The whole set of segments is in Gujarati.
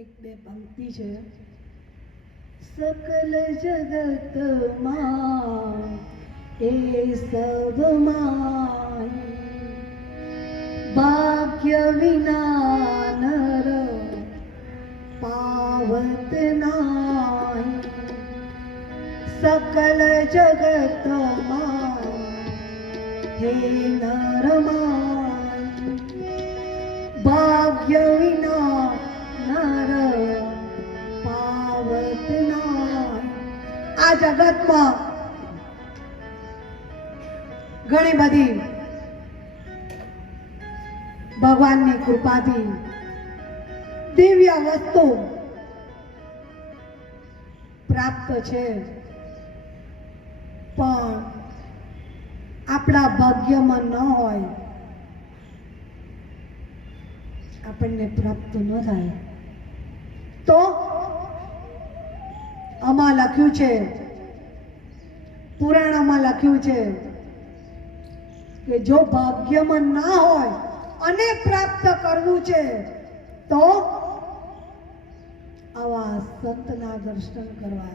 એક બે પંક્તિ છે. સકલ જગતમાં એ સબમાં ભાગ્ય વિના નર પાવત નાય. સકલ જગતમાં હે નરમાય ભાગ્ય વિના નર પાવત નાય. આ જગતમાં ઘણી બધી ભગવાનની કૃપાથી દિવ્ય વસ્તુ પ્રાપ્ત છે, પણ આપણા ભાગ્યમાં ન હોય આપણને પ્રાપ્ત ન થાય. તો આમાં લખ્યું છે, પુરાણમાં લખ્યું છે કે જો ભાગ્યમાં ના હોય અને પ્રાપ્ત કરવું છે તો આવા સંતના દર્શન કરવા,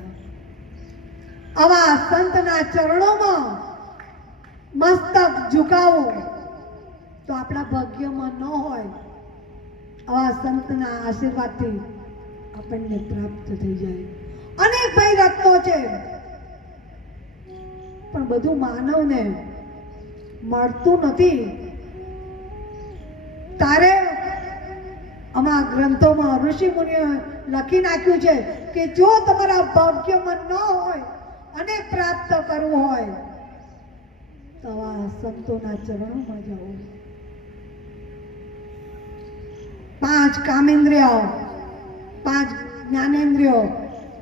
આવા સંતના ચરણોમાં મસ્તક ઝુકાવવું. તો આપણા ભાગ્યમાં ન હોય, આવા સંતના આશીર્વાદથી આપણને પ્રાપ્ત થઈ જાય. અનેક ભાઈ રત્નો છે, પણ બધું માનવને મળતું નથી. તારે આમાં ગ્રંથોમાં ઋષિ મુનિઓ લખી નાખ્યું છે કે જો તમારા ભાગ્યમાં ન હોય અને પ્રાપ્ત કરવું હોય તો આ સંતોના ચરણોમાં જાઓ. 5 કામેન્દ્રિયો, 5 જ્ઞાનેન્દ્રિયો,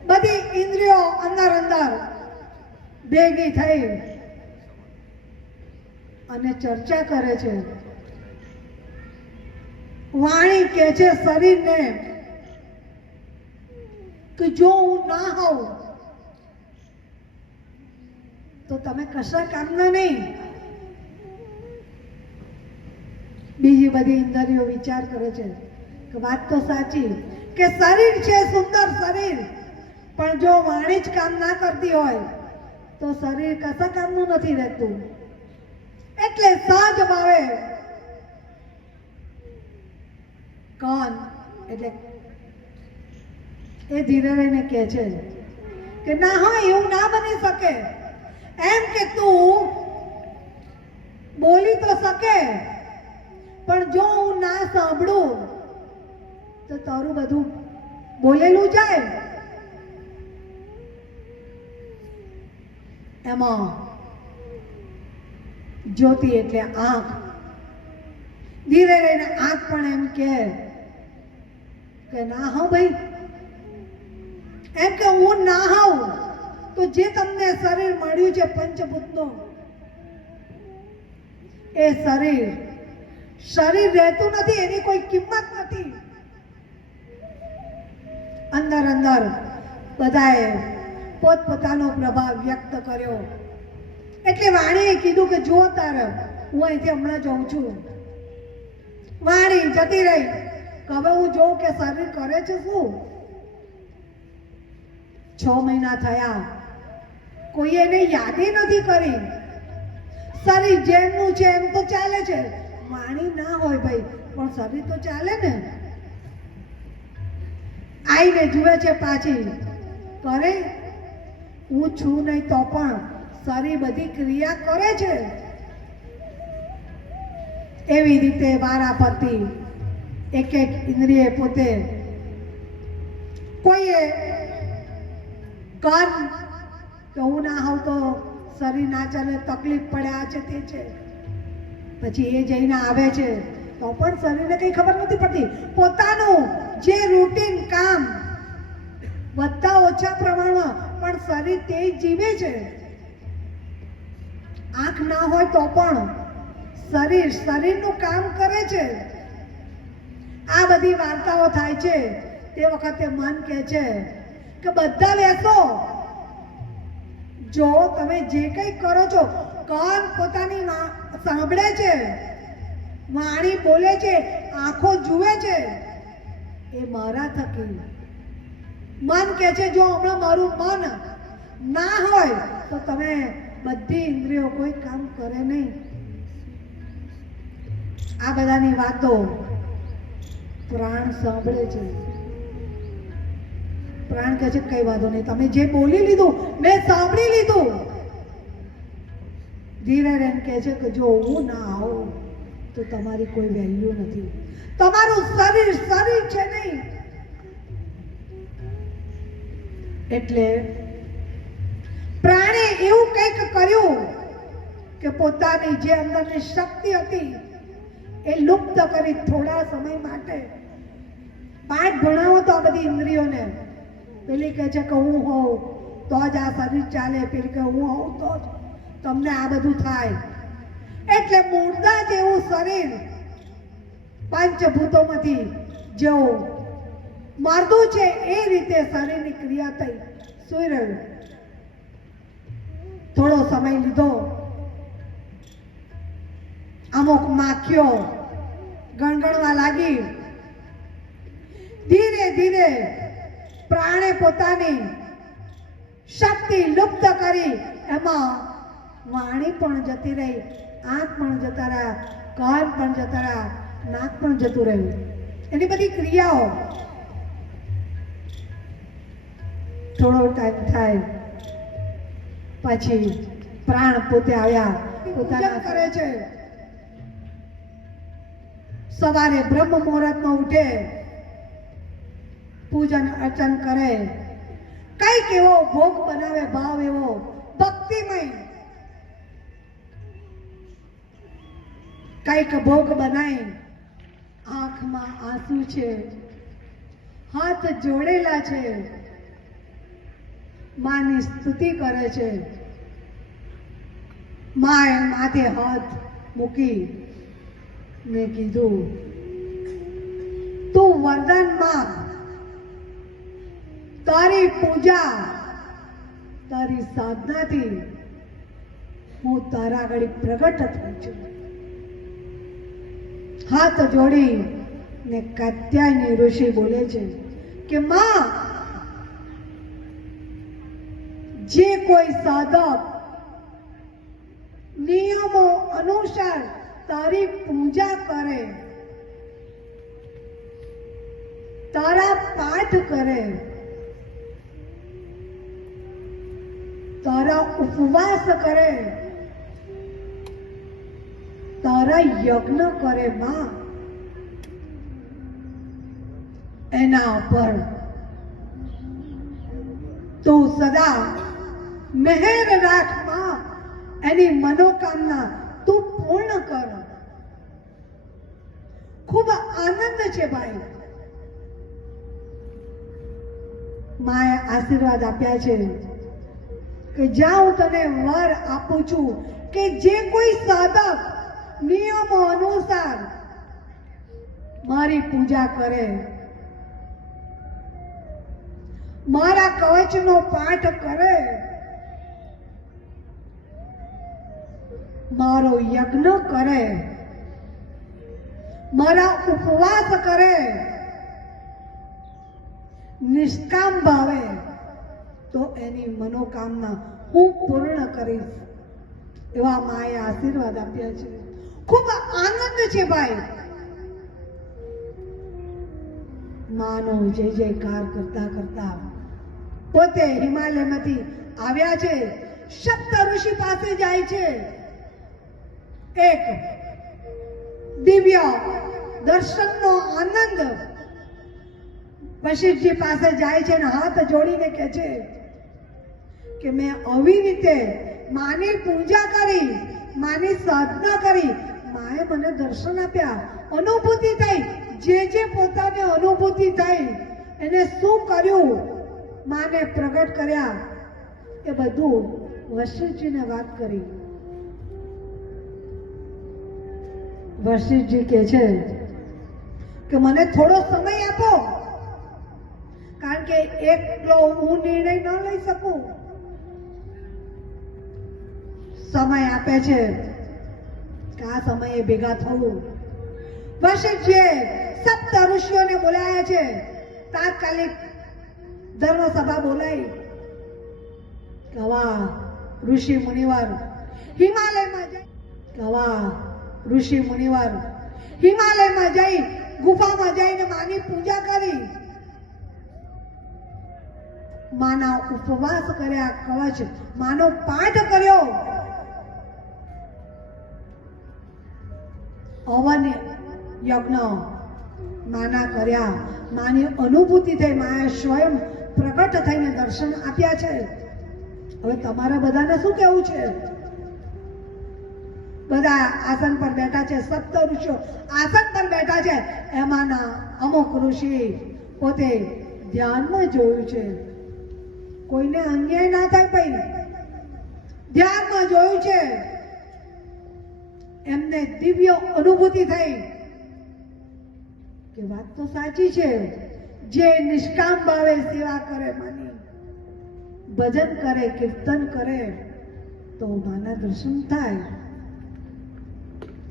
બધી ઇન્દ્રિયો અંદર અંદર ભેગી થઈ અને ચર્ચા કરે છે. વાણી કહે છે શરીરને કે જો હું ના હોઉં તો તમે કશા કામના નહીં. બીજી બધી ઇન્દ્રિયો વિચાર કરે છે કે વાત તો સાચી કે શરીર છે સુંદર શરીર, પણ જો વાણી જ કામ ના કરતી હોય તો શરીર કશા કામનું નથી રહેતું. એટલે સહજ ભાવે કાન એટલે એ ધીરે રહીને કહે છે કે ના હા એવું ના બની શકે. એમ કે તું બોલી તો શકે, પણ જો હું ના સાંભળું તો તારું બધું બોલેલું જાય. એમાં જ્યોતિ એટલે આંખ. ધીરે રહીને આંખ પણ એમ કે ના હો ભાઈ, એમ કે હું ના હોઉં તો જે તમને શરીર મળ્યું છે પંચભૂતનું, એ શરીર રહેતું નથી, એની કોઈ કિંમત નથી. અંદર અંદર બધાએ પોતપોતાનો પ્રભાવ વ્યક્ત કર્યો. એટલે વાણીએ કીધું કે જો તારે હું અહીંથી હમણાં જાઉં છું. વાણી જતી રહી. હવે હું જોઉં કે શરીર કરે છે શું. 6 મહિના થયા, કોઈ એને યાદ નથી કરી. શરીર જેમનું છે એમ તો ચાલે છે. વાણી ના હોય ભાઈ, પણ શરીર તો ચાલે ને. આઈને જુએ છે પાછી, કરે હું છું નહીં તો પણ શરીર બધી ક્રિયા કરે છે. એવી રીતે વારાફરતી એક એક ઇન્દ્રિય પોતે, કોઈએ કાન કે હું ના હોઉં તો શરીર ના ચાલે, તકલીફ પડે, આ છે તે છે. પછી એ જઈને આવે છે તો પણ શરીરને કંઈ ખબર નથી પડતી. પોતાનું જે રૂટીન કામ વધતા ઓછા પ્રમાણમાં પણ શરીર તે જીવે છે. આંખ ના હોય તો પણ શરીરનું કામ કરે છે. આ બધી વાર્તાઓ થાય છે તે વખતે મન કહે છે કે બધા બેસો, જો તમે જે કંઈ કરો છો, કાન પોતાની સાંભળે છે, વાણી બોલે છે, આંખો જુએ છે, એ મારા થકી. મન કહે છે જો હમણાં મારું મન ના હોય તો તમે બધી ઇન્દ્રિયો કોઈ કામ કરે નહીં. આ બધાની વાતો પ્રાણ સાંભળે છે. પ્રાણ કહે છે કઈ વાંધો નહીં, તમે જે બોલી લીધું મેં સાંભળી લીધું. ધીરે રહીને કહે છે કે જો હું ના આવું તો તમારી કોઈ વેલ્યુ નથી. તમારું શરીર શરીર છે નહીં. એટલે પ્રાણે એવું કંઈક કર્યું કે પોતાની જે અંદરની શક્તિ હતી એ લુપ્ત કરી થોડા સમય માટે. પાઠ ભણાવો તો આ બધી ઇન્દ્રિયોને. પેલી કહે છે કે હું હોઉં તો જ આ શરીર ચાલે, પેલી કે હું હોઉં તો જ તમને આ બધું થાય. એટલે મુર્દા જેવું શરીર પંચભૂતોમાંથી જેવું મરદું છે એ રીતે શરીરની ક્રિયા થઈ. સુઈ રહ્યું. થોડો સમય લીધો. અમુક માખીઓ ગણગણવા લાગી. ધીરે ધીરે પ્રાણે પોતાની શક્તિ લુપ્ત કરી. એમાં વાણી પણ જતી રહી, આંખ પણ જતા રહ્યા, કાન પણ જતા રહ્યા, નાક પણ જતું રહ્યું. એની બધી ક્રિયાઓ. થોડો ટાઈમ થાય પછી પ્રાણ પોતે આવ્યા, પોતાના કરે છે. સવારે બ્રહ્મ મુહૂર્તમાં ઉઠે, પૂજન અર્ચન કરે, કઈક એવો ભોગ બનાવે, ભાવ એવો ભક્તિમય કઈક ભોગ બનાવી. આંખમાં આંસુ છે, હાથ જોડેલા છે, માની સ્તુતિ કરે છે. માએ માથે હાથ મૂકી મેં કીધું તું વરદાન માંગ, તારી પૂજા તારી સાધનાથી હું તારા આગળ પ્રગટ થઉં છું. હાથ જોડી ને કાત્યાયની ઋષિ બોલે છે કે માં, જે કોઈ સાધક નિયમો અનુસાર તારી પૂજા કરે, તારા પાઠ કરે, તારા ઉપવાસ કરે, તારા યજ્ઞ કરે માં, એના પર તું સદા મહેર રાખ માં. એની મનોકામના તું પૂર્ણ કર. ખૂબ આનંદ છે ભાઈ. માએ આશીર્વાદ આપ્યા છે કે જ્યાં હું તને વર આપું છું કે જે કોઈ સાધક નિયમો અનુસાર મારી પૂજા કરે, મારા કવચનો પાઠ કરે, મારો યજ્ઞ કરે, મારા ઉપવાસ કરે, નિષ્કામ ભાવે, તો એની મનોકામના હું પૂર્ણ કરીશ. એવા માએ આશીર્વાદ આપ્યા છે. ખૂબ આનંદ છે ભાઈ. માનો જય જયકાર કરતા કરતા પોતે હિમાલયમાંથી આવ્યા છે. સપ્ત ઋષિ પાસે જાય છે. એક દિવ્ય દર્શનનો આનંદ. વશિષ્ઠજી પાસે જાય છે અને હાથ જોડીને કહે છે કે મેં આવી રીતે માની પૂજા કરી, માની સાધના કરી, માએ મને દર્શન આપ્યા, અનુભૂતિ થઈ. જે પોતાને અનુભૂતિ થઈ એને શું કર્યું, માને પ્રગટ કર્યા, એ બધું વશિષ્ઠજીને વાત કરી. વશિષ્ઠજી કહે છે કે મને થોડો સમય આપો, કારણ કે એકલો હું નિર્ણય ન લઈ શકું. સમય આપે છે કે આ સમયે ભેગા થવું. વશિષ્ઠજીએ સપ્ત ઋષિઓને બોલાયા છે. તાત્કાલિક ધર્મ સભા બોલાઈ. કવા ઋષિ મુનિવર હિમાલયમાં જઈ ગુફામાં જઈને માની પૂજા કરી, માના ઉપવાસ કર્યા, કવચ માનો પાઠ કર્યો, હવન યજ્ઞ માના કર્યા. માની અનુભૂતિ થઈ, માએ સ્વયં પ્રગટ થઈને દર્શન આપ્યા છે. હવે તમારા બધાને શું કહેવું છે? બધા આસન પર બેઠા છે, સપ્ત ઋષિઓ આસન પર બેઠા છે. એમાંના અમુક ઋષિ પોતે ધ્યાનમાં જોયું છે. કોઈને અન્યાય ના થાય ભાઈ, ધ્યાનમાં જોયું છે. એમને દિવ્ય અનુભૂતિ થઈ કે વાત તો સાચી છે. જે નિષ્કામ ભાવે સેવા કરે, માની ભજન કરે, કીર્તન કરે તો માના દર્શન થાય.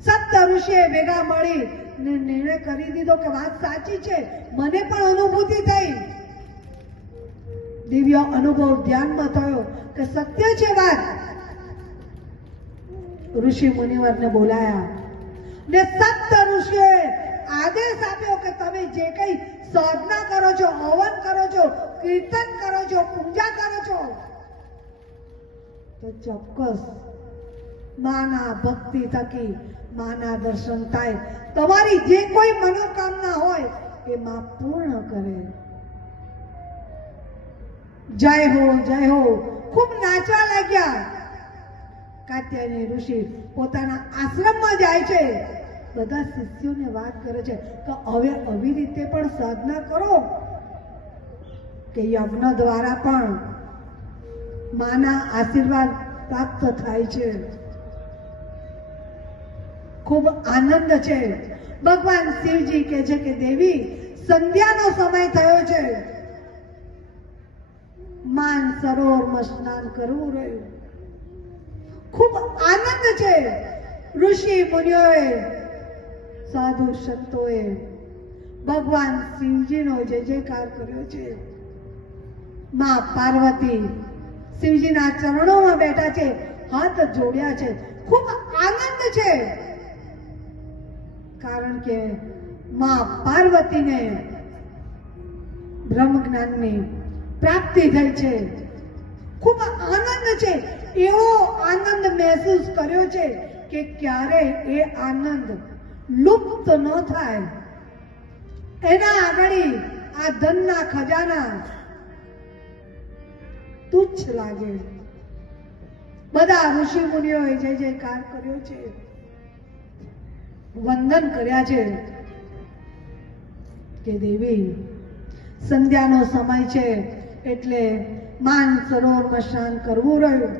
સપ્ત ઋષિએ ભેગા મળી નિર્ણય કરી દીધો કે વાત સાચી છે. મને પણ અનુભૂતિ થઈ, દિવ્ય અનુભવ ધ્યાનમાં થયો કે સત્ય છે વાત. ઋષિ મુનિવરને બોલાયા ને સપ્ત ઋષિઓએ આદેશ આપ્યો કે તમે જે કઈ સાધના કરો છો, હવન કરો છો, કીર્તન કરો છો, પૂજા કરો છો, તો ચોક્કસ માના ભક્તિ થકી માના દર્શન થાય. તમારી જે કોઈ મનોકામના હોય એ માં પૂર્ણ કરે. જય હો, જય હો. ખૂબ નાચવા લાગ્યા. કાત્યાયની ઋષિ પોતાના આશ્રમમાં જાય છે. બધા શિષ્યોને વાત કરે છે તો હવે આવી રીતે પણ સાધના કરો કે યજ્ઞ દ્વારા પણ માના આશીર્વાદ પ્રાપ્ત થાય છે. ખૂબ આનંદ છે. ભગવાન શિવજી કહે છે કે દેવી, સંધ્યાનો સમય થયો છે, માન સરોવરમાં સ્નાન કરવું રહ્યું. ખૂબ આનંદ છે. ઋષિ મુનિઓએ, સાધુ સંતોએ ભગવાન શિવજીનો જય જયકાર કર્યો છે. માં પાર્વતી શિવજીના ચરણોમાં બેઠા છે, હાથ જોડ્યા છે. ખૂબ આનંદ છે, કારણ કે માં પાર્વતીને બ્રહ્મ જ્ઞાનની પ્રાપ્તિ થઈ છે. ખૂબ આનંદ છે. એવો આનંદ મહેસૂસ કર્યો છે કે ક્યારે એ આનંદ લુપ્ત ન થાય. એના આગળ આ ધનના ખજાના તુચ્છ લાગે. બધા ઋષિ મુનિઓએ જય જયકાર કર્યો છે, વંદન કર્યા છે કે દેવી, સંધ્યાનો સમય છે એટલે માન સરોવરમાં સ્નાન કરવું રહ્યું.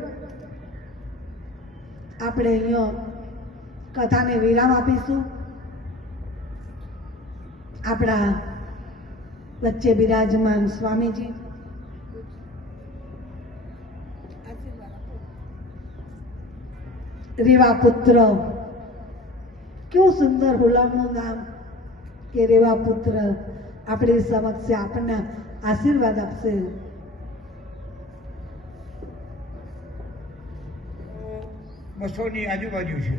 આપણે અહીંયા કથાને વિરામ આપીશું. આપણા વચ્ચે બિરાજમાન સ્વામીજી રેવા પુત્ર, કેવું સુંદર હુલામનું નામ કે રેવા પુત્ર આપણી સમક્ષ આપણને આશીર્વાદ આપશે. બસોની આજુબાજુ છે.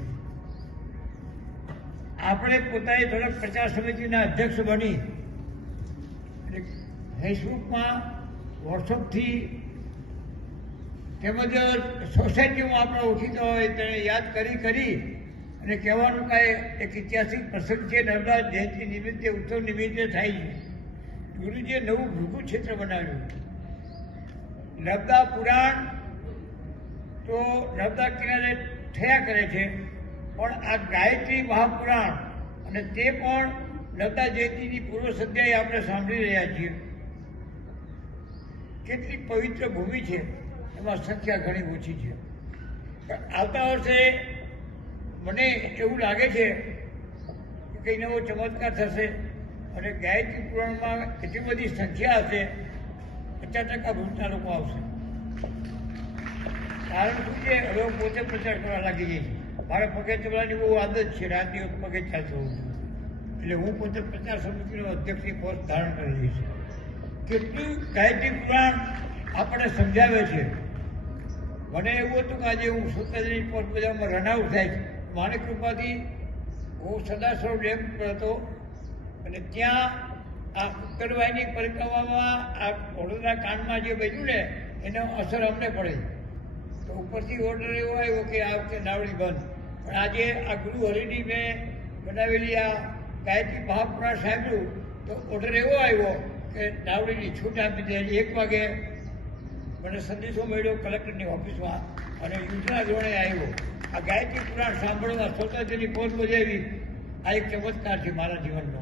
આપણે પોતાએ થોડાક પ્રચાર સમિતિના અધ્યક્ષ બની ફેસબુકમાં, વોટ્સઅપથી તેમજ સોસાયટીમાં આપણે ઓળખીતા હોય તેને યાદ કરી અને કહેવાનું કાંઈ એક ઐતિહાસિક પ્રસંગ છે. નર્મદા જયંતિ નિમિત્તે, ઉત્સવ નિમિત્તે થાય છે. ગુરુજીએ નવું ભૃગુ ક્ષેત્ર બનાવ્યું. નર્મદા પુરાણ તો નર્મદા કિનારે થયા કરે છે, પણ આ ગાયત્રી મહાપુરાણ અને તે પણ નર્મદા જયંતિની પૂર્વ સંધ્યાએ આપણે સાંભળી રહ્યા છીએ. કેટલી પવિત્ર ભૂમિ છે, એમાં સંખ્યા ઘણી ઓછી છે. પણ આવતા વર્ષે મને એવું લાગે છે કે કંઈ નવો ચમત્કાર થશે અને ગાયત્રી પુરાણમાં એટલી બધી સંખ્યા હશે, 50% ભૂતના લોકો આવશે. કારણ શું છે, હવે હું પોતે પ્રચાર કરવા લાગી જઈશ. મારે પગે ચડવાની બહુ આદત છે, રાત દિવસ પગે ચાલતો હોઉં છું. એટલે હું પોતે પ્રચાર સમિતિનો અધ્યક્ષની પોસ્ટ ધારણ કરેલી છે. કેટલું ગાયત્રી પુરાણ આપણને સમજાવે છે. મને એવું હતું કે આજે હું સુતાજીની પોસ્ટ બજારમાં રનઆઉટ થાય છે. મારી કૃપાથી હું સદાશિવ ડેમ પર હતો અને ત્યાં આ ઉત્તરવાહિની પરિક્રમામાં આ વડોદરા કાંડમાં જે બન્યું ને એનો અસર અમને પડે. તો ઉપરથી ઓર્ડર એવો આવ્યો કે આ વખતે નાવડી બંધ. પણ આજે આ ગુરુ હરિની મેં બનાવેલી આ ગાયત્રી મહાપુરાણ સાંભળ્યું તો ઓર્ડર એવો આવ્યો કે નાવડીની છૂટ આપી દે. 1 વાગે મને સંદેશો મળ્યો કલેક્ટરની ઓફિસમાં અને યુદ્ધના ધોરણે આવ્યો. આ ગાયત્રી પુરાણ સાંભળવા સ્વતંત્રની પોસ્ટ બજાવી આ એક ચમત્કાર છે મારા જીવનનો.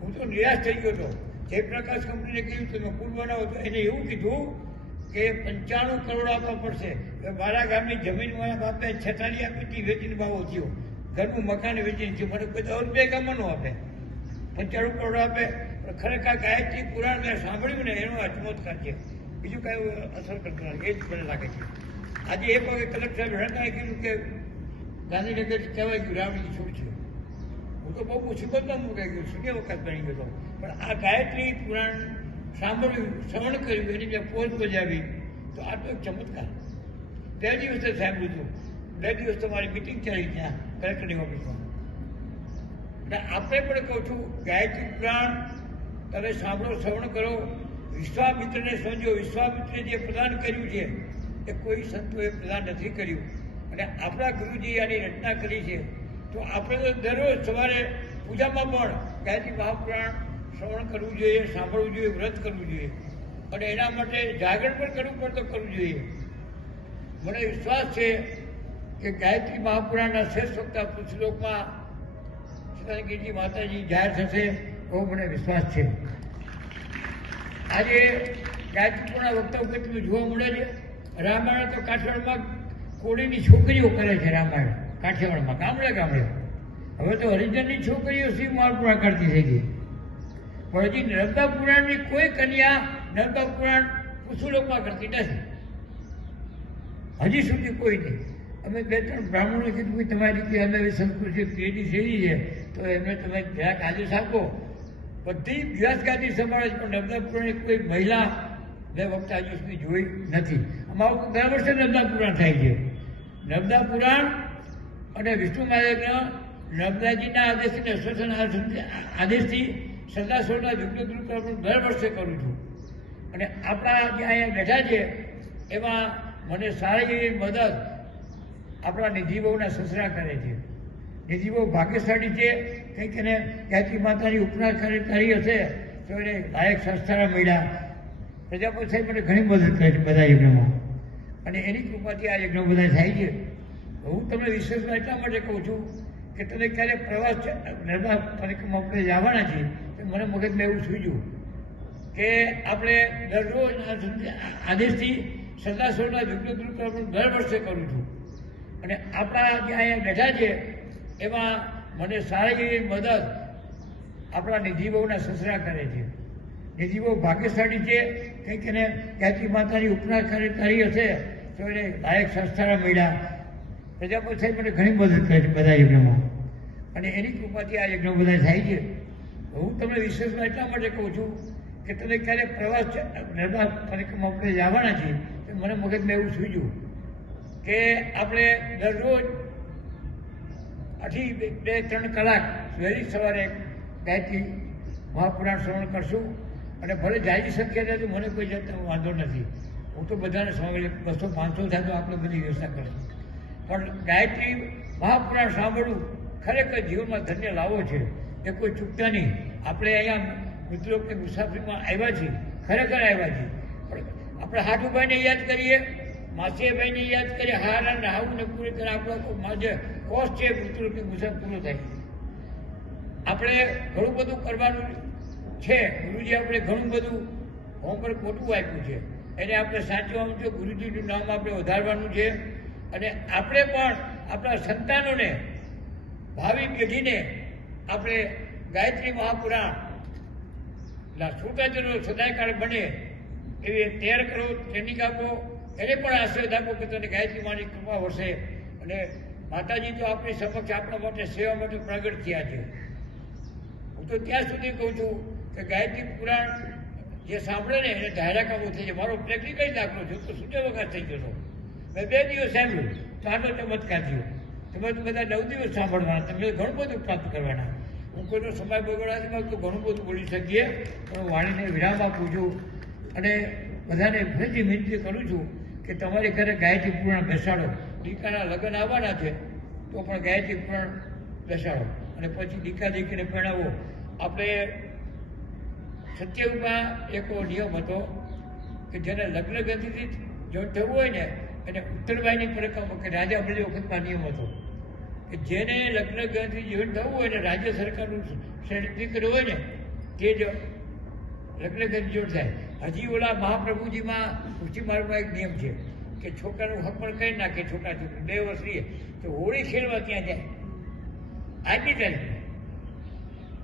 હું તો નિરાશ થઈ ગયો હતો. જયપ્રકાશ કંપનીને કહ્યું તમે પુલ બનાવો તો એને એવું કીધું કે 95 કરોડ આપવા પડશે. મારા ગામની જમીન મારા બાપે 46 આપી હતી, વેચીને ભાવો થયો. ઘરનું મકાન વેચીને થયું. મને કોઈ 10 રૂપિયા કામ ન આપે, 95 કરોડ આપે. પણ ખરેખર ગાયત્રી પુરાણ મેં સાંભળ્યું ને એનો આ ચમત્કાર છે. બીજું કાંઈ અસર કરતું નથી. એ જ મને લાગે છે. આજે 1 વાગે કલેક્ટર સાહેબ રણકાએ કીધું કે ગાંધીનગરથી કહેવાય ગયું રાવડી છૂટ છે. હું તો બહુ મુસીબતમાં મુકાઈ ગયું, શૂન્ય વખત બની ગયો. પણ આ ગાયત્રી પુરાણ સાંભળ્યું, શ્રવણ કર્યું, એની મેં પોસ્ટ બજાવી તો આ તો એક ચમત્કાર. 2 દિવસે સાંભળ્યું હતું. 2 દિવસ તો મારી મિટિંગ ચાલી ત્યાં કલેક્ટરની ઓફિસમાં. એટલે આપણે પણ કહું છું ગાયત્રી પુરાણ તમે સાંભળો, શ્રવણ કરો. વિશ્વામિત્રને સમજો. વિશ્વામિત્રે જે પ્રદાન કર્યું છે એ કોઈ સંતોએ પ્રદાન નથી કર્યું. અને આપણા ગુરુજી આની રચના કરી છે. તો આપણે તો દરરોજ સવારે પૂજામાં પણ ગાયત્રી મહાપુરાણ શ્રવણ કરવું જોઈએ, સાંભળવું જોઈએ, વ્રત કરવું જોઈએ. અને એના માટે જાગરણ પણ કરવું પડે તો કરવું જોઈએ. મને વિશ્વાસ છે કે ગાયત્રી મહાપુરાણના શ્રેષ્ઠ વક્તા પૃથ્વીલોકમાં સીતાનગીરજી માતાજી જાહેર થશે એવો મને વિશ્વાસ છે. આજે ગાયત્રી પુરાણ વક્તાઓ કેટલું જોવા મળે છે. રામાયણ તો કાઠિયાવાડમાં કોળીની છોકરીઓ કરે છે. રામાયણ કાઠિયાવાડમાં ગામડે ગામડે. હવે તો હરિજનની છોકરીઓ શિવ મહાપુરાણ કરતી થઈ ગઈ. પણ હજી નર્મદા પુરાણની કોઈ કન્યા નર્મદા પુરાણ પૃથ્વીલોકમાં કરતી નથી. હજી સુધી કોઈ નહીં. અમે 2-3 બ્રાહ્મણો કીધું કે તમારી રીતે અમે સંસ્કૃતિ પેઢી શેરી છે તો એમને તમે જરાક આદેશ આપો. બધી વ્યાસગાદી સંભાળે છે પણ નર્મદા પુરાણની કોઈ મહિલા મેં વક્તા હજી સુધી જોઈ નથી. અમારું તો દર વર્ષે નર્મદા પુરાણ થાય છે. નર્મદા પુરાણ અને વિષ્ણુ મહાદેવના નર્મદાજીના આદેશથી અશ્વસન આદેશથી સદાશિવના વિઘ્નદૂર દર વર્ષે કરું છું. અને આપણા જે અહીંયા બેઠા છે એમાં મને સારી એવી મદદ આપણા નિધિબહુના સસરા કરે છે. નિધિબહુ ભાગ્યશાળી છે. કંઈક એને ગાયત્રી માતાની ઉપના કરી હશે તો એને લાયક સંસ્થાના મળ્યા. પ્રજાપતિ સાહેબ મને ઘણી મદદ કરી છે બધા યજ્ઞમાં અને એની કૃપાથી આ યજ્ઞો બધા થાય છે. હું તમને વિશેષમાં એટલા માટે કહું છું કે તમે ક્યારેક પ્રવાસ નર્મદા પરિક્રમા આપણે જવાના છીએ તો મને મગજમાં એવું સૂઝ્યું કે આપણે દરરોજ આદેશથી સદાશિવના વિઘ્નદૂર દર વર્ષે કરું છું. અને આપણા જે અહીંયા બેઠા છે એમાં મને સારી એવી મદદ આપણા નિધિબહુના સસરા કરે છે. નિધિબહુ ભાગ્યશાળી છે. કંઈક એને ગાયત્રી માતાની ઉપના કરી હશે તો એને લાયક સંસ્થાના મળ્યા. પ્રજાપતિ સાહેબ મને ઘણી મદદ કરી છે બધા યજ્ઞમાં અને એની કૃપાથી આ યજ્ઞો બધા થાય છે. હું તમને વિશેષમાં એટલા માટે કહું છું કે તમે ક્યારેક પ્રવાસ નર્મદા પરિક્રમા આપણે જવાના છીએ તો મને મગજમાં એવું સૂઝ્યું કે આપણે દરરોજ 2-3 કલાક વહેલી સવારે ગાયત્રી મહાપુરાણ શ્રવણ કરશું. અને ભલે જાજી શક્યતા તો મને કોઈ જાતનો વાંધો નથી. હું તો બધાને સાંભળે 200-500 થાય તો આપણે બધી વ્યવસ્થા કરીશું. પણ ગાયત્રી મહાપુરાણ સાંભળવું ખરેખર જીવનમાં ધન્ય લાવો છે. એ કોઈ ચૂકતા નહીં. આપણે અહીંયા મિત્રોની મુસાફરીમાં આવ્યા છીએ, ખરેખર આવ્યા છીએ. પણ આપણે હાથુભાઈને યાદ કરીએ, માસીભાઈને યાદ કરીએ, હારા રાહુ ને પૂરી કરે આપણો જે કોર્સ છે મિત્રોની મુસાફરી પૂરો થાય. આપણે ઘણું બધું કરવાનું છે. ગુરુજી આપણે ઘણું બધું હોમવર્ક ખોટું આપ્યું છે એને આપણે સાચવવાનું છે. ગુરુજીનું નામ આપણે વધારવાનું છે. અને આપણે પણ આપણા સંતાનોને ભાવિ પેઢીને આપણે ગાયત્રી મહાપુરાણ શ્રોતાજનો સદાયકાળ બને એવી તૈયાર કરો, ટ્રેનિંગ આપો. એને પણ આશીર્વાદ આપો કે તને ગાયત્રી માની કૃપા વરસે. અને માતાજી તો આપણી સમક્ષ આપણા માટે સેવા માટે પ્રગટ થયા છે. હું તો ત્યાં સુધી કહું છું કે ગાયત્રી પુરાણ જે સાંભળે ને એને ધારા કાબુ થઈ જાય. મારો પ્રેક્ટિકલ દાખલો છું તો સૂર્ય વગર થઈ ગયો. મેં 2 દિવસ સાંભળ્યું તો આનો ચમત્કાર થયો. તમે તો બધા 9 દિવસ સાંભળવાના, તમે ઘણું બધું પ્રાપ્ત કરવાના. હું કોઈનો સમય બગાડવા નથી માંગતો, ઘણું બધું બોલી શકીએ પણ હું વાણીને વિરામ આપું છું અને બધાને ફરીથી વિનંતી કરું છું કે તમારી ઘરે ગાયત્રી પુરાણ બેસાડો. દીકરાના લગ્ન આવવાના છે તો પણ ગાયત્રી પુરાણ બેસાડો અને પછી દીકરા દીકરીને પરણાવો. આપણે સત્યયુગમાં એક નિયમ હતો કે જેને લગ્ન ગતિથી જો થવું હોય ને એને ઉત્તરવાયની પરિક્રમા કે રાજા બધી વખતમાં નિયમ હતો કે જેને લગ્ન ગતિથી જીવન થવું હોય ને રાજ્ય સરકારનું સર્ટિફિકેટ હોય ને તે જ લગ્ન ગતિ જીવન થાય. હજી ઓલા મહાપ્રભુજીમાં કૃષિ માર્ગમાં એક નિયમ છે કે છોકરાનું હક પણ કરી નાખે, છોકરા છોકરી 2 વર્ષ રહીએ તો હોળી ખેલવા ત્યાં જાય. આજની તારીખે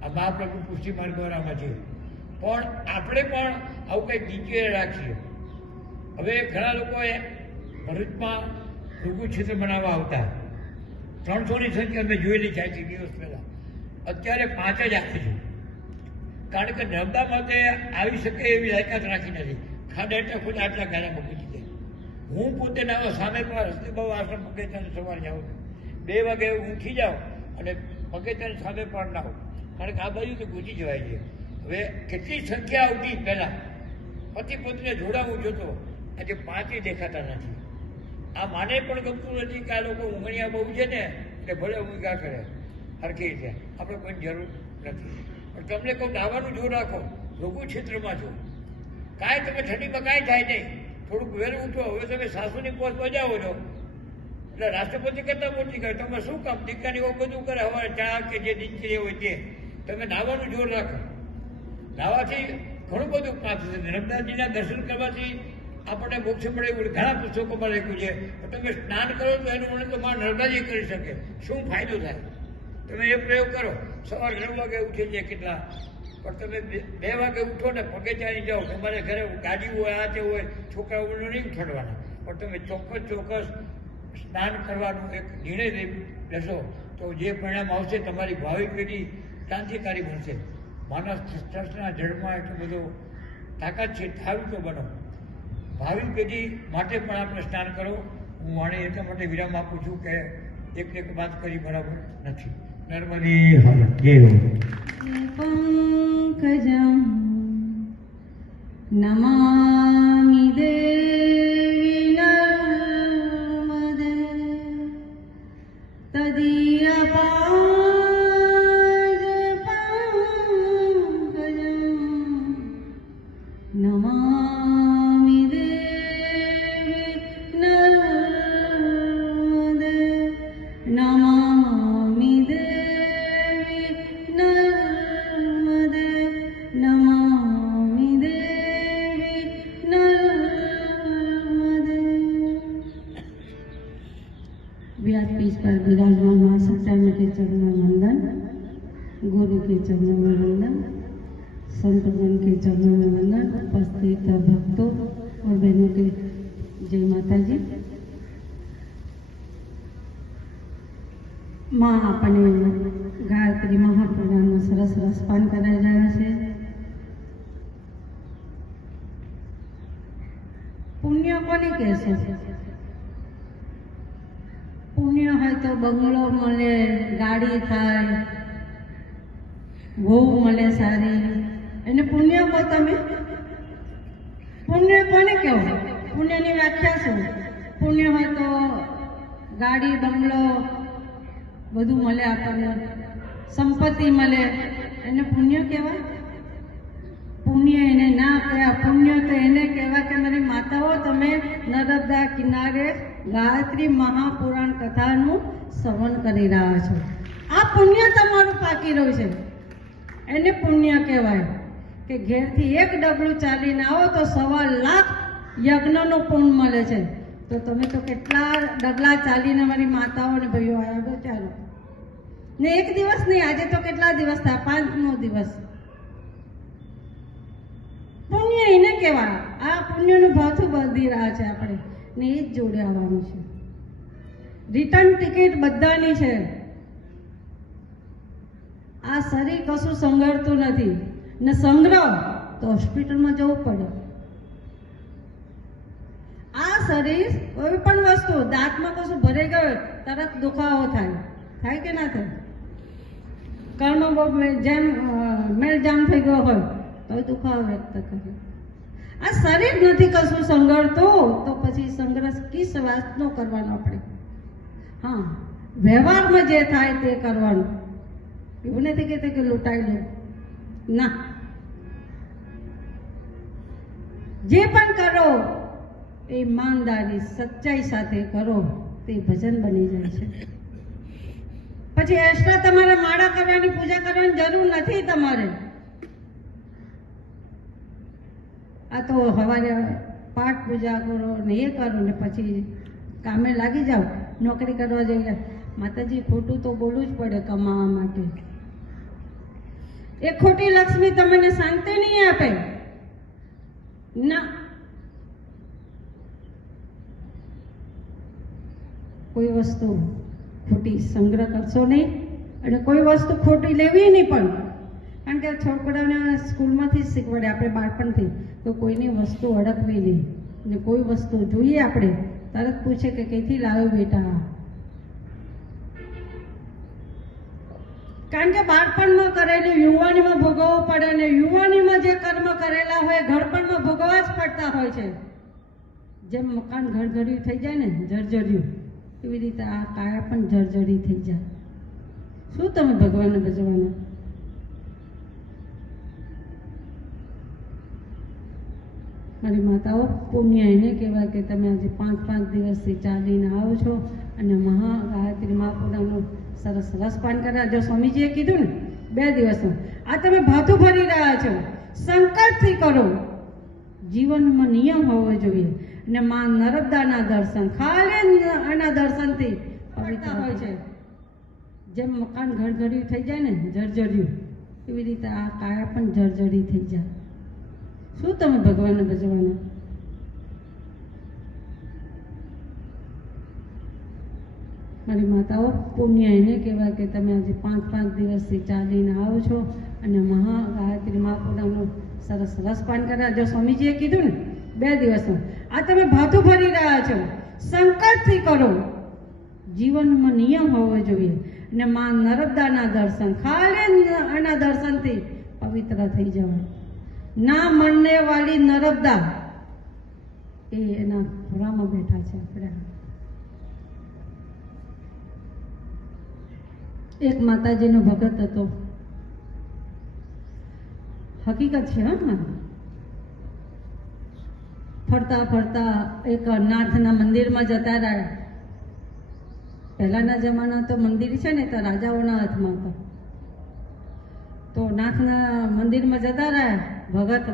આ મહાપ્રભુ કૃષિ માર્ગવાળામાં છે. પણ આપણે પણ આવું કંઈક નીચે રાખીએ. હવે ઘણા લોકોએ ભરૂચમાં ભૃગુ ક્ષેત્ર બનાવવા આવતા 300ની સંખ્યા મેં જોયેલી છે 2 દિવસ પહેલાં. અત્યારે 5 જ આપે છે કારણ કે નર્મદા માટે આવી શકે એવી લાયકાત રાખી નથી. ખાડા એટલે ખુદ આટલા ગાળા મૂકી દીધે. હું પોતે નાવા સામે પણ હસ્તીબાબુ આશ્રમ બગીચાને સવારે જાઉં છું. 2 વાગે ઊંઘી જાઉં અને બગીચાની સામે પણ નાવું કારણ કે આ બાજુ તો ગુજી જવાય છે. હવે કેટલી સંખ્યા આવતી પહેલાં પતિ પત્નીને જોડાવું જોતો, આજે 5 દેખાતા નથી. આ માને પણ ગમતું નથી કે આ લોકો ઊંઘણિયા બહુ છે ને એટલે ભલે ઊંઘા કરે હરખી રીતે, આપણે કોઈ જરૂર નથી. પણ તમને કહું નાવાનું જોર રાખો. લઘુ ક્ષેત્રમાં છો, કાંઈ તમે ઠંડીમાં કાંઈ થાય નહીં, થોડુંક વહેલું ઉઠો. હવે તમે સાસુની પોસ્ટ બજાવો છો એટલે રાષ્ટ્રપતિ કરતાં મોટી કરે. તમે શું કામ દીકરાની એવું બધું કરે, હવારે ચા કે જે દિનચર્યા હોય તે. તમે નાવાનું જોર રાખો. નાવાથી ઘણું બધું પ્રાપ્ત થશે. નર્મદાજીના દર્શન કરવાથી આપણને મોક્ષ મળે એવું ઘણા પુસ્તકોમાં લખ્યું છે. તમે સ્નાન કરો તો એનું વર્ણન તો માં નર્મદાજી કરી શકે. શું ફાયદો થાય? તમે એ પ્રયોગ કરો. સવારે 9 વાગે ઉઠી જાય કેટલા, પણ તમે 2 વાગે ઉઠો ને પગે ચાલી જાઓ. તમારે ઘરે ગાડી હોય, આ તે હોય, છોકરાઓને નહીં ઉઠાડવાના, પણ તમે ચોક્કસ સ્નાન કરવાનું એક નિર્ણય લઈ લેશો તો જે પરિણામ આવશે તમારી ભાવિ પેઢી ક્રાંતિકારી બનશે. માનસ સ્ટ્રસના જળમાં એટલું બધું તાકાત છે, થાવી તો બનો. ભાવિ પેઢી માટે પણ આપણે સ્નાન કરો. હું વાણી એટલા માટે વિરામ આપું છું કે એક વાત કરી બરાબર નથી. નર્મદી જય હો. પંકજં નમામિ દેવી નર્મદે તદીયપાદ પંકજં નમામિ દેવી નર્મદે નમામિ દેવી નર્મદે નમામિ દેવી નર્મદે. व्यासपीठ पर विराजमान मां सत्यान के चरणों में वंदन, गुरु के चरणों में वंदन, संतगण के चरणों में वंदन, उपस्थित भक्तों और बहनों के जय माता जी. माँ अपने गायत्री महापुराण में सरस रसपान कराई રહ્યા છે. પુણ્ય કોને કહેશો? પુણ્ય હોય તો બંગલો મળે, ગાડી થાય, વહુ મળે સારી, એને પુણ્ય કહો તમે? પુણ્ય કોને કહેવાય? પુણ્યની વ્યાખ્યા શું? પુણ્ય હોય તો ગાડી, બંગલો બધું મળે, આપણને સંપત્તિ મળે, એને પુણ્ય કહેવાય? પુણ્ય એને ના કહેવાય. પુણ્ય તો એને કહેવાય કે મારી માતાઓ તમે નર્મદા કિનારે ગાયત્રી મહાપુરાણ કથાનું શ્રવણ કરી રહ્યા છો. આ પુણ્ય તમારું પાકી રહ્યું છે, એને પુણ્ય કહેવાય. કે ઘેરથી 1 ડગલું ચાલીને આવો તો 1.25 લાખ યજ્ઞનું પુણ્ય મળે છે. તો તમે તો કેટલા ડગલા ચાલીને મારી માતાઓ અને ભાઈઓ આવ્યા ચાલો ને. 1 દિવસ નહીં, આજે તો કેટલા દિવસ થયા? 5મો દિવસ. પુણ્ય એને કહેવાય. આ પુણ્યનું ભાથું બાંધી રહ્યા છે આપણે ને એ જ જોડે આવવાનું છે. રિટર્ન ટિકિટ બધાની છે. આ શરીર કશું સંઘરતું નથી ને સંગ્રહ તો હોસ્પિટલમાં જવું પડે. આ શરીર કોઈ પણ વસ્તુ દાંતમાં કશું ભરાઈ ગયું તરત દુખાવો થાય કે ના થાય? કર્મ બહુ જેમ મેલજામ થઈ ગયો હોય તો દુખાવો વ્યક્ત કરે. આ શરીર નથી કશું સંઘરતું તો પછી સંઘર્ષ કિસ વાતનો કરવાનો આપણે? હા, વ્યવહારમાં જે થાય તે કરવાનું. એવું નથી કહેતી કે લૂંટાઈ લો ના, જે પણ કરો એ ઈમાનદારી સચ્ચાઈ સાથે કરો તે ભજન બની જાય છે. પછી એક્સ્ટ્રા તમારે માળા કરવાની પૂજા કરવાની જરૂર નથી તમારે. આ તો સવારે પાઠ પૂજા કરો ને એ કરો ને પછી કામે લાગી જાઓ, નોકરી કરવા જઈએ. માતાજી ખોટું તો બોલવું જ પડે કમાવા માટે. એ ખોટી લક્ષ્મી તમને શાંતિ નહીં આપે ના. કોઈ વસ્તુ ખોટી સંગ્રહ કરશો નહીં અને કોઈ વસ્તુ ખોટી લેવી નહીં પણ. કારણ કે છોકરાઓને સ્કૂલમાંથી જ શીખવાડે આપણે બાળપણથી તો કોઈની વસ્તુ અડકવી નહીં ને કોઈ વસ્તુ જોઈએ આપણે તરત પૂછે કે કઈથી લાવ્યો બેટા. કારણ કે બાળપણમાં કરેલું યુવાનીમાં ભોગવવું પડે અને યુવાનીમાં જે કર્મ કરેલા હોય ઘડપણમાં ભોગવવા જ પડતા હોય છે. જેમ મકાન ઘરઘર્યું થઈ જાય ને જર્જર્યું, એવી રીતે આ કાયા પણ જર્જરી થઈ જાય. શું તમે ભગવાનને ભજવાના? મારી માતાઓ પુણ્ય એને કહેવાય કે તમે આજે 5-5 દિવસથી ચાલીને આવો છો અને મહાગાયત્રી મહાપુરાણનું સરસ રસપાન કર્યા. જો સ્વામીજીએ કીધું ને 2 દિવસનું, આ તમે ભાથું ભરી રહ્યા છો. સંકલ્પથી કરો. જીવનમાં નિયમ હોવો જોઈએ અને માં નર્મદાના દર્શન ખાલી એના દર્શનથી પવિત્ર હોય છે. જેમ મકાન ઘરઘર્યું થઈ જાય ને જર્જર્યું, એવી રીતે આ કાયા પણ જર્જરી થઈ જાય. શું તમે ભગવાનને ભજવાના? મારી માતાઓ પુણ્ય એને કહેવાય કે તમે આજે 5-5 દિવસથી ચાલીને આવો છો અને મહાગાયત્રી મહાપુરાણનું સરસ રસપાન કર્યા. જો સ્વામીજીએ કીધું ને 2 દિવસનું, આ તમે ભાથું ભરી રહ્યા છો. સંકલ્પથી કરો. જીવનમાં નિયમ હોવો જોઈએ અને માં નર્મદાના દર્શન ખાલી એના દર્શનથી પવિત્ર થઈ જવાય. ના મનને વાળી નર્મદા એ એના ખોરામાં બેઠા છે. આપણે એક માતાજીનો ભગત હતો, હકીકત છે. હા, ફરતા ફરતા એક નાથના મંદિરમાં જતા રહ્યા. પહેલાના જમાના તો મંદિર છે ને તો રાજાઓના હાથમાં હતા. તો નાથના મંદિરમાં જતા રહ્યા ભગત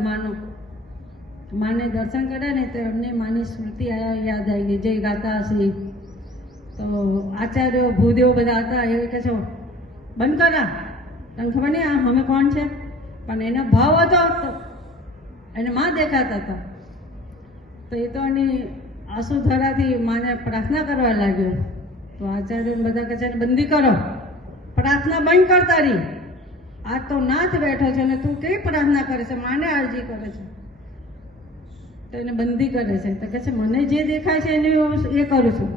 માને દર્શન કર્યા ને તો એમને માની સ્મૃતિ યાદ આવી ગઈ. જય ગાતા હશે તો આચાર્યો ભૂદેવ બધા હતા. એ કહે છે બંધ કરા, તને ખબર નહીં આ અમે કોણ છે? પણ એનો ભાવ હતો તો એને માં દેખાતા હતા. તો એ તો એની આંસુધરાથી માને પ્રાર્થના કરવા લાગ્યો. તો આચાર્ય બધા કહે છે બંધી કરો, પ્રાર્થના બંધ કરતા રહી. આ તો નાથ બેઠો છે ને તું કેવી પ્રાર્થના કરે છે? માને અરજી કરે છે. તો એને બંધી કરે છે. તો કહે છે મને જે દેખાય છે એને એ કરું છું.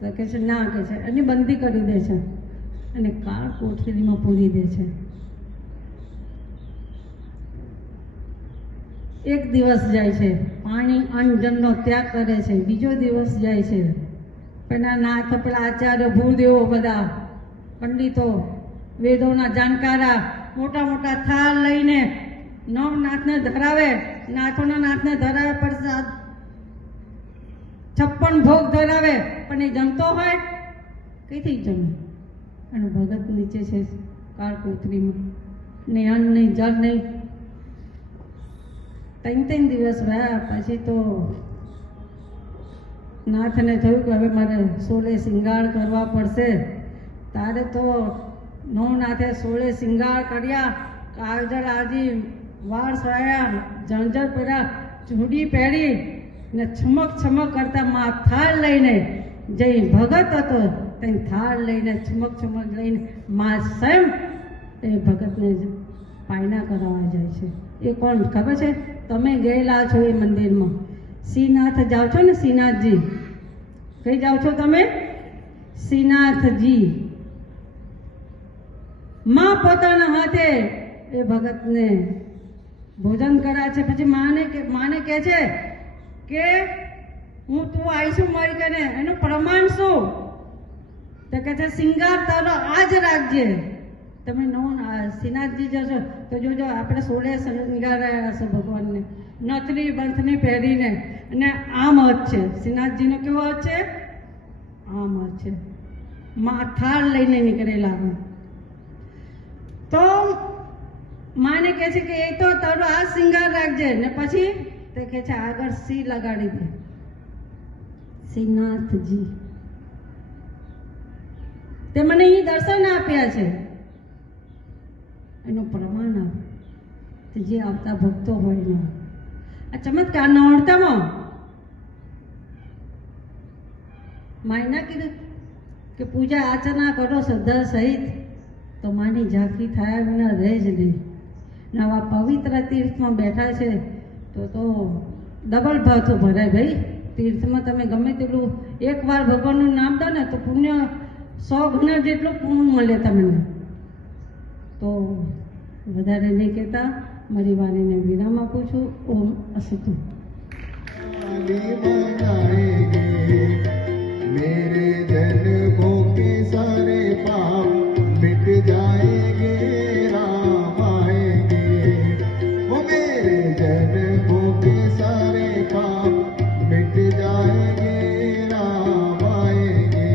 તો કહે છે ના, કહે છે એની બંધી કરી દે છે અને કાળ કોઠરીમાં પૂરી દે છે. એક દિવસ જાય છે, પાણી અન્ન જળનો ત્યાગ કરે છે. બીજો દિવસ જાય છે, પેલા નાથ પેલા આચાર્ય ભૂદેવો બધા પંડિતો વેદોના જાણકારા મોટા મોટા થાળ લઈને નવનાથને ધરાવે. નાથને ધરાવે, પ્રસાદ 56 ભોગ ધરાવે. પણ એ જમતો હોય કઈથી જમે? અને ભગત નીચે છે કાળકોથરીમાં, ને અન્ન નહીં, જળ નહીં. 3 દિવસ રહ્યા પછી તો નાથને થયું કે હવે મારે 16 શિંગાર કરવા પડશે. તારે તો નવનાથે 16 શિંગાર કર્યા, કાજળ આજી, વાળ સોયા, ઝંઝર પહેર્યા, ચૂડી પહેરી ને છમક છમક કરતા માં થાળ લઈને, જઈ ભગત હતો તે થાળ લઈને છમક છમક લઈને માં સ્વયં એ ભગતને પાયના કરાવવા જાય છે. એ કોણ ખબર છે? તમે ગયેલા છો એ મંદિરમાં. શ્રીનાથ જાઓ છો ને, શ્રીનાથજી. કઈ જાઓ છો તમે? શ્રીનાથજી. માં પોતાના હાથે એ ભગતને ભોજન કરાવે છે. પછી માને કહે છે કે હું તું આવીશું મારી કને, એનું પ્રમાણ શું? તો કહે છે સિંગાર તારો આજ રાખજે. તમે શ્રીનાથજી જશો તો જોજો આપણે 16 શણગારાયા હશે ભગવાનને, નથની બંથની પહેરીને. અને આમ હજ છે શ્રીનાથજીનો. કેવો હજ છે? આમ હજ છે. થાળ લઈને નીકળેલા. તો માને કહે છે કે એ તો તારો આ શિંગાર રાખજે. ને પછી તે કહે છે આગળ સી લગાડી દે. શ્રીનાથજી તે મને અહીં દર્શન આપ્યા છે, એનું પ્રમાણ આપે જે આવતા ભક્તો હોય ને. આ ચમત્કાર નોરતામાં માયના કીધું કે પૂજા અર્ચના કરો શ્રદ્ધા સહિત તો માની ઝાંખી થયા વિના રહે જ નહીં. ને આવા પવિત્ર તીર્થમાં બેઠા છે તો ડબલ ભાવ તો ભરાય ભાઈ. તીર્થમાં તમે ગમે તેટલું એકવાર ભગવાનનું નામ દો ને તો પુણ્ય 100 ગણા જેટલું પુણ્ય મળે તમને. તો વધારે નહીં કહેતા મારી વાણીને વિરામ આપું છું. ઓમ અસ્તુ. मेरे जन्मों के सारे पाप मिट जाएंगे, राम आएंगे. वो मेरे जन्मों के सारे पाप मिट जाएंगे, राम आएंगे.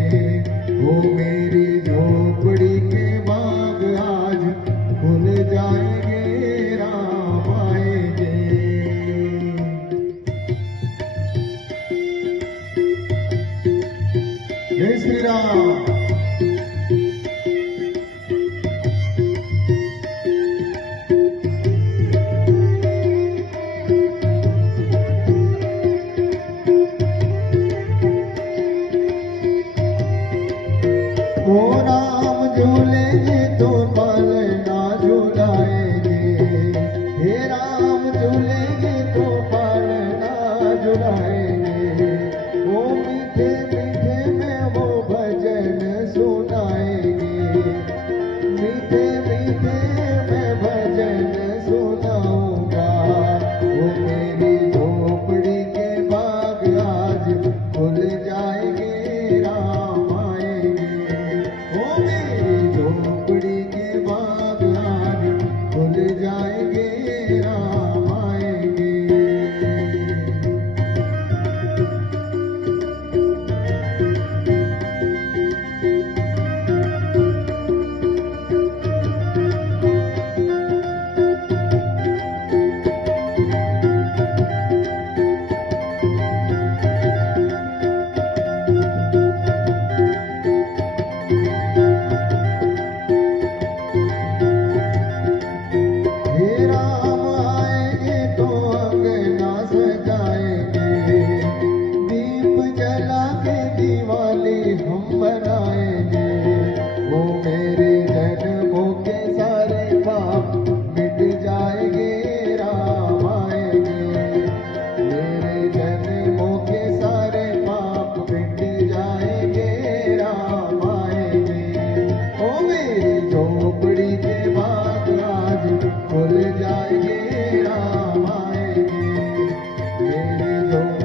वो मेरी झोपड़ी के बाग आज खुल जाएंगे, राम आएंगे. जय श्री राम. वो राम झूलेंगे तो पल ना झुलाएंगे, हे राम झूलेंगे तो पल ना झुलाएंगे. वो मीठे मीठे में वो भजन सुनाएंगे, मीठे मीठे में भजन सुनाऊंगा. वो मेरी झोपड़ी के बाग आज खुल जाएंगे, राम आएंगे. वो मेरी झोपड़ी के बाग आज खुल जाएंगे, राम आएंगे. हे राम आएंगे तो अंगना सजाएंगे, दीप जला के दिवाली हम बनाएंगे. वो मेरे जन्मों के सारे पाप मिट जाएंगे, राम आएंगे. मेरे जन्मों के सारे पाप मिट जाएंगे, राम आएंगे. ओ मेरी झोपड़ी के बाग आज खुल जाएंगे, राम आएंगे. मेरी झोपड़ी